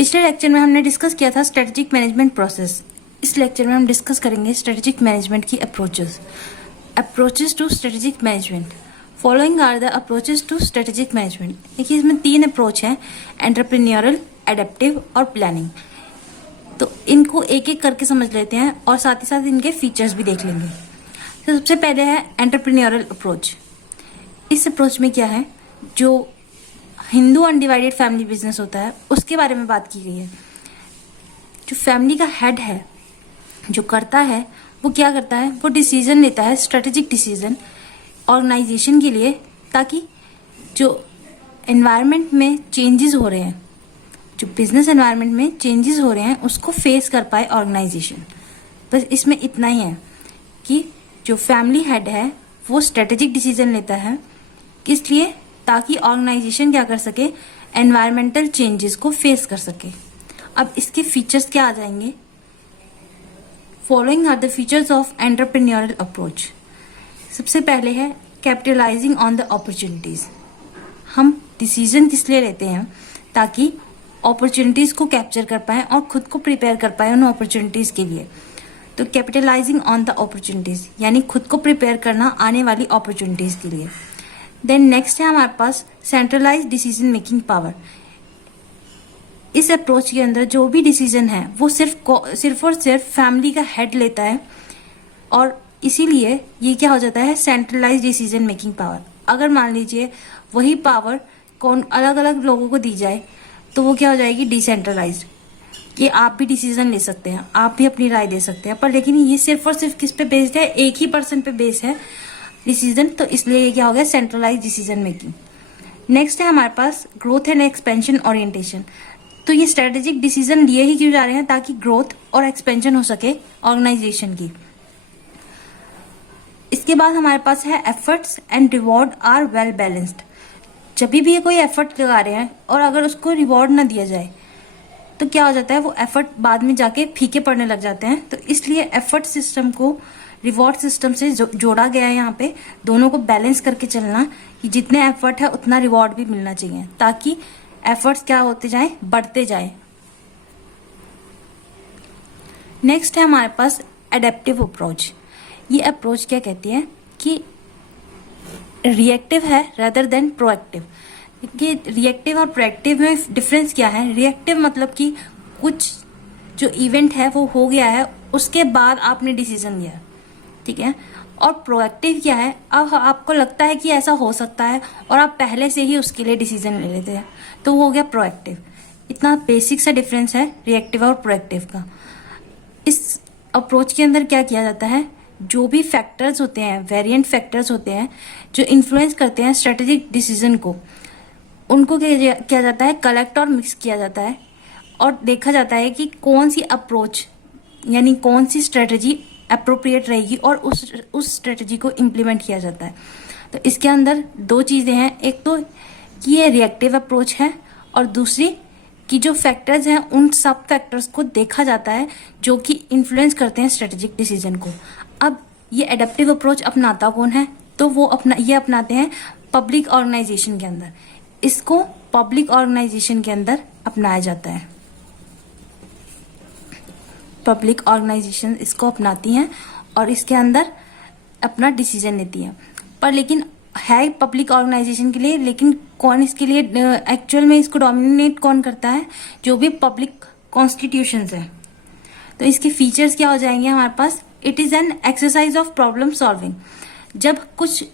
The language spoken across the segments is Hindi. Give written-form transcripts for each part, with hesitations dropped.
पिछले लेक्चर में हमने डिस्कस किया था स्ट्रेटेजिक मैनेजमेंट प्रोसेस। इस लेक्चर में हम डिस्कस करेंगे स्ट्रेटेजिक मैनेजमेंट की approaches to strategic management. Following are the approaches to strategic management. देखिए इसमें 3 अप्रोच हैं, एंटरप्रेन्योरल, एडेप्टिव और प्लानिंग। तो इनको एक एक करके समझ लेते हैं और साथ ही साथ इनके फीचर्स भी देख लेंगे। तो सबसे पहले है एंटरप्रेन्योरल अप्रोच। इस अप्रोच में क्या है, जो हिंदू अनडिवाइडेड फैमिली बिजनेस होता है उसके बारे में बात की गई है। जो फैमिली का हेड है, जो करता है, वो क्या करता है, वो डिसीजन लेता है, स्ट्रेटेजिक डिसीजन ऑर्गेनाइजेशन के लिए, ताकि जो एनवायरनमेंट में चेंजेस हो रहे हैं, जो बिजनेस एनवायरनमेंट में चेंजेस हो रहे हैं, उसको फेस कर पाए ऑर्गेनाइजेशन। बस इसमें इतना ही है कि जो फैमिली हेड है वो स्ट्रेटेजिक डिसीजन लेता है, इसलिए ताकि ऑर्गेनाइजेशन क्या कर सके, एनवायरमेंटल चेंजेस को फेस कर सके। अब इसके फीचर्स क्या आ जाएंगे। Following are the features of entrepreneurial approach. सबसे पहले है कैपिटलाइजिंग ऑन द अपॉर्चुनिटीज। हम डिसीजन किस लिए लेते हैं, ताकि अपॉर्चुनिटीज को कैप्चर कर पाए और खुद को प्रिपेयर कर पाए उन अपॉर्चुनिटीज के लिए। तो कैपिटलाइजिंग ऑन द अपॉर्चुनिटीज यानी खुद को प्रिपेयर करना आने वाली अपॉर्चुनिटीज के लिए। देन नेक्स्ट है हमारे पास सेंट्रलाइज डिसीजन मेकिंग पावर। इस अप्रोच के अंदर जो भी डिसीजन है वो सिर्फ और सिर्फ फैमिली का हेड लेता है, और इसीलिए ये क्या हो जाता है, सेंट्रलाइज डिसीजन मेकिंग पावर। अगर मान लीजिए वही पावर कौन अलग अलग लोगों को दी जाए तो वो क्या हो जाएगी, डिसेंट्रलाइज्ड। कि आप भी डिसीजन ले सकते हैं, आप भी अपनी राय दे सकते हैं, पर लेकिन ये सिर्फ और सिर्फ किस पे बेस्ड है, एक ही पर्सन पे बेस्ड है डिसीजन। तो इसलिए ये क्या हो गया, सेंट्रलाइज डिसीजन मेकिंग। नेक्स्ट है हमारे पास ग्रोथ एंड एक्सपेंशन ओरिएंटेशन। तो ये स्ट्रेटेजिक डिसीजन लिए ही क्यों जा रहे हैं, ताकि ग्रोथ और एक्सपेंशन हो सके ऑर्गेनाइजेशन की। इसके बाद हमारे पास है efforts and reward are well balanced. जब भी ये कोई एफर्ट लगा रहे हैं और अगर उसको रिवॉर्ड ना दिया जाए तो क्या हो जाता है, वो एफर्ट बाद में जाके फीके पड़ने लग जाते हैं। तो इसलिए एफर्ट सिस्टम को रिवॉर्ड सिस्टम से जोड़ा गया है। यहाँ पे दोनों को बैलेंस करके चलना, कि जितने एफर्ट है उतना रिवॉर्ड भी मिलना चाहिए, ताकि एफर्ट्स क्या होते जाए, बढ़ते जाए। नेक्स्ट है हमारे पास एडेप्टिव अप्रोच। ये अप्रोच क्या कहती है कि रिएक्टिव है रादर देन प्रोएक्टिव। कि रिएक्टिव और प्रोएक्टिव में डिफरेंस क्या है। रिएक्टिव मतलब कि कुछ जो इवेंट है वो हो गया है, उसके बाद आपने डिसीजन लिया, ठीक है। और प्रोएक्टिव क्या है, अब आपको लगता है कि ऐसा हो सकता है और आप पहले से ही उसके लिए डिसीजन ले लेते हैं, तो वो हो गया प्रोएक्टिव। इतना बेसिक सा डिफरेंस है रिएक्टिव और प्रोएक्टिव का। इस अप्रोच के अंदर क्या किया जाता है, जो भी फैक्टर्स होते हैं, वेरिएंट फैक्टर्स होते हैं जो इन्फ्लुएंस करते हैं स्ट्रेटेजिक डिसीजन को, उनको किया जाता है कलेक्ट और मिक्स किया जाता है, और देखा जाता है कि कौन सी अप्रोच यानी कौन सी स्ट्रेटेजी अप्रोप्रिएट रहेगी और उस स्ट्रेटेजी को इम्प्लीमेंट किया जाता है। तो इसके अंदर 2 चीजें हैं, एक तो कि ये रिएक्टिव अप्रोच है और दूसरी कि जो फैक्टर्स हैं उन सब फैक्टर्स को देखा जाता है जो कि इन्फ्लुएंस करते हैं स्ट्रेटेजिक डिसीजन को। अब ये एडेप्टिव अप्रोच अपनाता कौन है, तो वो अपनाते हैं पब्लिक ऑर्गेनाइजेशन के अंदर। इसको पब्लिक ऑर्गेनाइजेशन के अंदर अपनाया जाता है। पब्लिक ऑर्गेनाइजेशन इसको अपनाती हैं और इसके अंदर अपना डिसीजन लेती है। पर लेकिन है पब्लिक ऑर्गेनाइजेशन के लिए, लेकिन कौन इसके लिए एक्चुअल में इसको डोमिनेट कौन करता है, जो भी पब्लिक कॉन्स्टिट्यूशंस है। तो इसके फीचर्स क्या हो जाएंगे हमारे पास, it is an exercise of problem solving. जब कुछ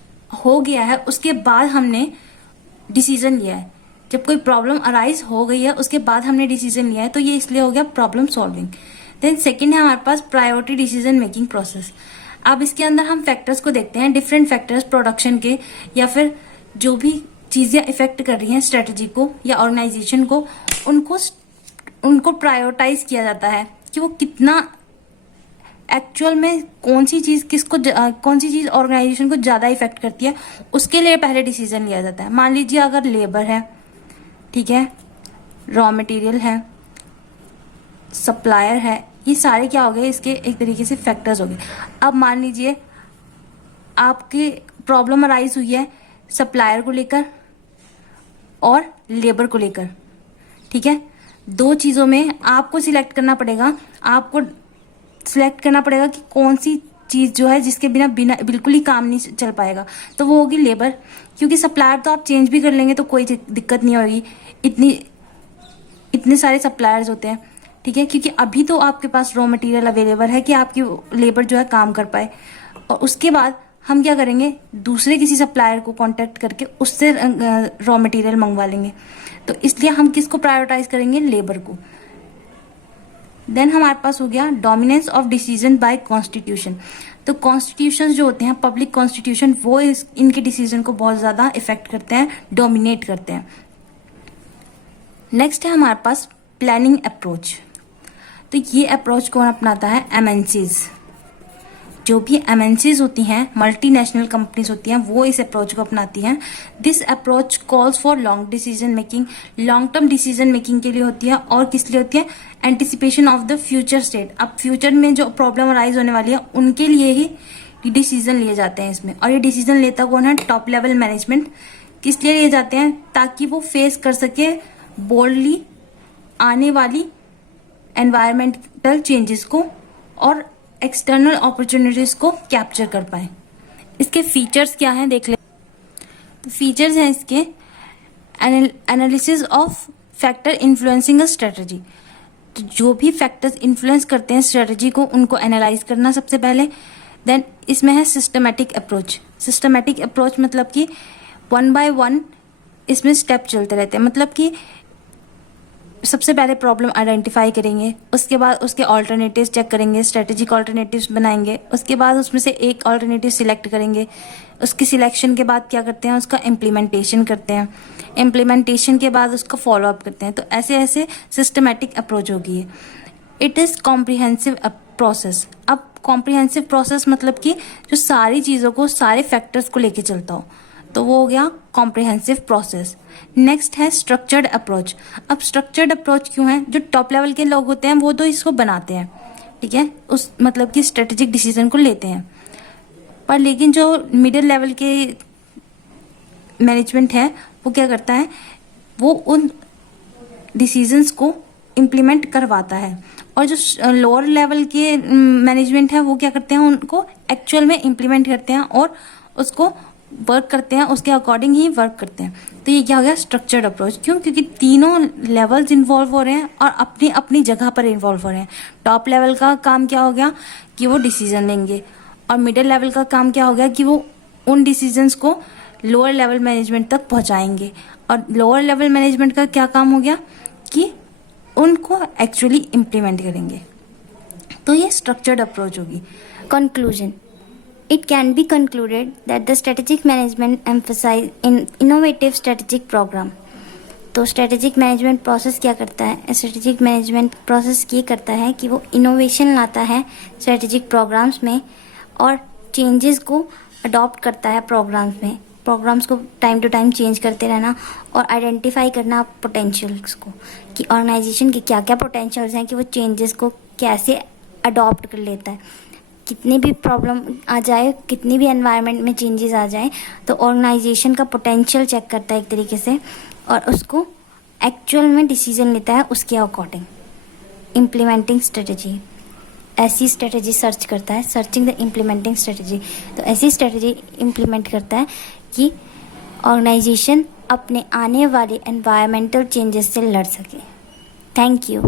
हो गया है उसके बाद हमने डिसीजन लिया है, जब कोई प्रॉब्लम अराइज हो गई है उसके बाद हमने डिसीजन लिया है, तो ये इसलिए हो गया प्रॉब्लम सॉल्विंग। देन सेकंड है हमारे पास प्रायोरिटी डिसीजन मेकिंग प्रोसेस। अब इसके अंदर हम फैक्टर्स को देखते हैं, डिफरेंट फैक्टर्स प्रोडक्शन के या फिर जो भी चीजें इफेक्ट कर रही हैं स्ट्रेटेजी को या ऑर्गेनाइजेशन को, उनको प्रायोरिटाइज किया जाता है कि वो कितना एक्चुअल में कौन सी चीज ऑर्गेनाइजेशन को ज्यादा इफेक्ट करती है, उसके लिए पहले डिसीजन लिया जाता है। मान लीजिए अगर लेबर है, ठीक है, रॉ मटेरियल है, सप्लायर है, ये सारे क्या हो गए, इसके एक तरीके से फैक्टर्स हो गए। अब मान लीजिए आपकी प्रॉब्लम अराइज हुई है सप्लायर को लेकर और लेबर को लेकर, ठीक है। दो चीज़ों में आपको सिलेक्ट करना पड़ेगा, आपको सिलेक्ट करना पड़ेगा कि कौन सी चीज़ जो है जिसके बिना बिना बिल्कुल ही काम नहीं चल पाएगा, तो वो होगी लेबर। क्योंकि सप्लायर तो आप चेंज भी कर लेंगे तो कोई दिक्कत नहीं होगी, इतने सारे सप्लायर्स होते हैं, ठीक है। क्योंकि अभी तो आपके पास रॉ मटेरियल अवेलेबल है कि आपकी लेबर जो है काम कर पाए, और उसके बाद हम क्या करेंगे, दूसरे किसी सप्लायर को कांटेक्ट करके उससे रॉ मटेरियल मंगवा लेंगे। तो इसलिए हम किसको प्रायोरिटाइज करेंगे, लेबर को। देन हमारे पास हो गया dominance of decision by constitution. तो कॉन्स्टिट्यूशन जो होते हैं, पब्लिक कॉन्स्टिट्यूशन, वो इनके डिसीजन को बहुत ज़्यादा इफेक्ट करते हैं, डोमिनेट करते हैं। नेक्स्ट है हमारे पास प्लानिंग अप्रोच। तो ये अप्रोच कौन अपनाता है, एमएनसीज। जो भी एमएनसीज होती हैं, मल्टीनेशनल कंपनीज होती हैं, वो इस अप्रोच को अपनाती हैं। This approach calls for long decision making, long term decision making के लिए होती है। और किस लिए होती है, anticipation of the future state. अब फ्यूचर में जो प्रॉब्लम अराइज होने वाली है उनके लिए ही डिसीजन लिए जाते हैं इसमें। और ये डिसीजन लेता कौन है, टॉप लेवल मैनेजमेंट। किस लिए लिए जाते हैं, ताकि वो फेस कर सके बोल्डली आने वाली एनवायरमेंटल चेंजेस को और एक्सटर्नल अपॉर्चुनिटीज को कैप्चर कर पाए। इसके फीचर्स क्या हैं देख ले। तो फीचर्स हैं इसके, analysis of factor influencing a strategy. तो जो भी फैक्टर्स इन्फ्लुएंस करते हैं स्ट्रेटजी को, उनको एनालाइज करना सबसे पहले। देन इसमें है सिस्टमैटिक अप्रोच। सिस्टमैटिक अप्रोच मतलब कि 1 by 1 इसमें स्टेप चलते रहते हैं। मतलब कि सबसे पहले प्रॉब्लम आइडेंटिफाई करेंगे, उसके बाद उसके ऑल्टरनेटिव्स चेक करेंगे, स्ट्रेटेजिक ऑल्टरनेटिव्स बनाएंगे, उसके बाद उसमें से एक ऑल्टरनेटिव सिलेक्ट करेंगे। उसकी सिलेक्शन के बाद क्या करते हैं, उसका इम्प्लीमेंटेशन करते हैं। इम्प्लीमेंटेशन के बाद उसका फॉलो अप करते हैं। तो ऐसे ऐसे सिस्टमैटिक अप्रोच होगी। It is comprehensive process. अब कॉम्प्रिहेंसिव प्रोसेस मतलब कि जो सारी चीज़ों को, सारे फैक्टर्स को लेके चलता हो, तो वो हो गया कॉम्प्रिहेंसिव प्रोसेस। नेक्स्ट है स्ट्रक्चर्ड अप्रोच। अब स्ट्रक्चर्ड अप्रोच क्यों है, जो टॉप लेवल के लोग होते हैं वो तो इसको बनाते हैं, ठीक है, उस मतलब कि स्ट्रेटेजिक डिसीजन को लेते हैं। पर लेकिन जो मिडिल लेवल के मैनेजमेंट है वो क्या करता है, वो उन डिसीजंस को इम्प्लीमेंट करवाता है। और जो लोअर लेवल के मैनेजमेंट है वो क्या करते हैं, उनको एक्चुअल में इम्प्लीमेंट करते हैं और उसको वर्क करते हैं, उसके अकॉर्डिंग ही वर्क करते हैं। तो ये क्या हो गया, स्ट्रक्चर्ड अप्रोच। क्यों, क्योंकि तीनों लेवल्स इन्वॉल्व हो रहे हैं और अपनी अपनी जगह पर इन्वॉल्व हो रहे हैं। टॉप लेवल का काम क्या हो गया कि वो डिसीजन लेंगे, और मिडिल लेवल का काम क्या हो गया कि वो उन डिसीजंस को लोअर लेवल मैनेजमेंट तक पहुंचाएंगे। और लोअर लेवल मैनेजमेंट का क्या काम हो गया कि उनको एक्चुअली इम्प्लीमेंट करेंगे। तो ये स्ट्रक्चर्ड अप्रोच होगी। Conclusion. It can be concluded that the strategic management emphasize in innovative strategic program. तो स्ट्रेटेजिक मैनेजमेंट प्रोसेस क्या करता है, स्ट्रेटेजिक मैनेजमेंट प्रोसेस ये करता है कि वो इनोवेशन लाता है स्ट्रेटेजिक प्रोग्राम्स में और चेंजेस को अडॉप्ट करता है प्रोग्राम्स में। प्रोग्राम्स को टाइम टू टाइम चेंज करते रहना और आइडेंटिफाई करना पोटेंशियल्स को, कि ऑर्गेनाइजेशन के क्या क्या पोटेंशियल्स हैं, कि वो चेंजेस को कैसे अडॉप्ट कर लेता है। कितनी भी प्रॉब्लम आ जाए, कितनी भी एनवायरनमेंट में चेंजेस आ जाए, तो ऑर्गेनाइजेशन का पोटेंशियल चेक करता है एक तरीके से, और उसको एक्चुअल में डिसीजन लेता है उसके अकॉर्डिंग। इम्प्लीमेंटिंग स्ट्रेटजी, ऐसी स्ट्रेटजी सर्च करता है, सर्चिंग द इम्प्लीमेंटिंग स्ट्रेटजी। तो ऐसी स्ट्रेटजी इम्प्लीमेंट करता है कि ऑर्गेनाइजेशन अपने आने वाले एनवायरमेंटल चेंजेस से लड़ सके। Thank you.